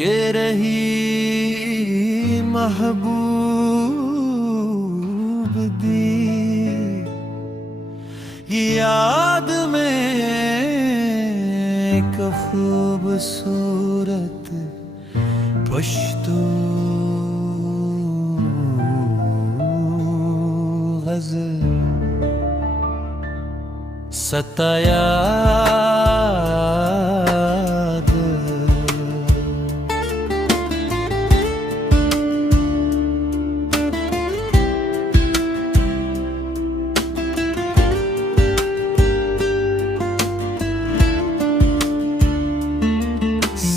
ये रही महबूब दी याद में एक खूबसूरत पश्तो गज़ल सताया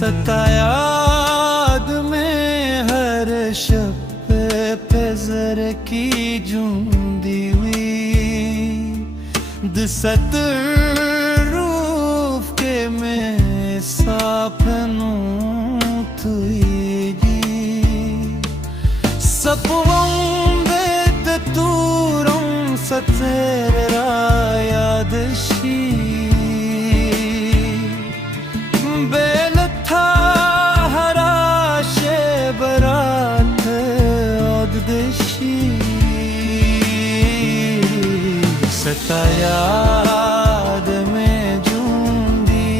सतायाद में हर शब पे ज़र की जूंदी हुई दसत रूफ के में साफनू तुईगी सपवं बेत तूरं सतेरा यादशी सतायाद में जूंदी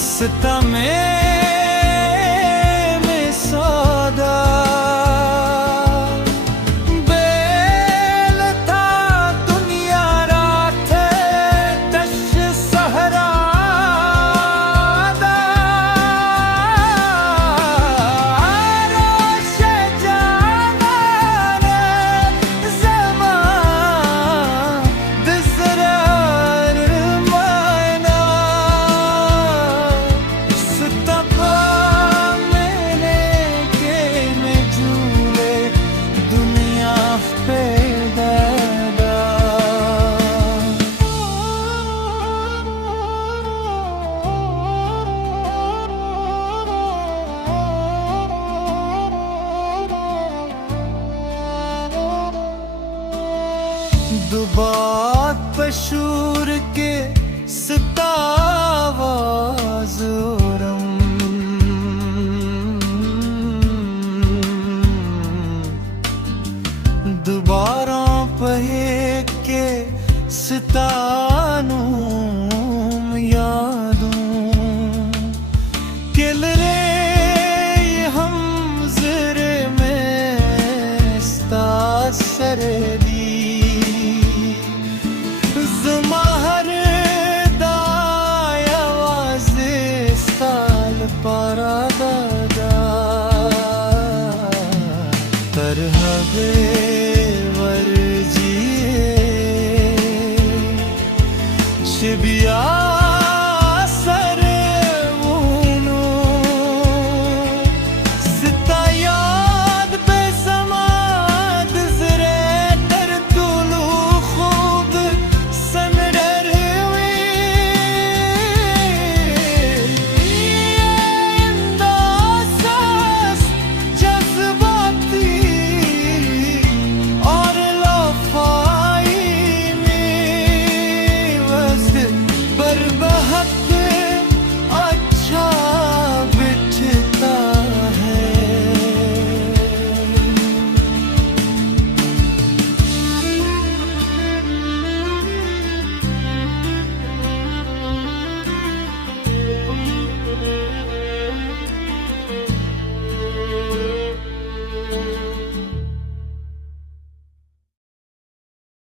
सता में सौदा बेल था दुनिया रात तश सहरा दुबात पशूर के सितावाज़ोरम दोबारा पहे के सितानूम यादों किल रे हम ज़रे में स्तासर para da तरह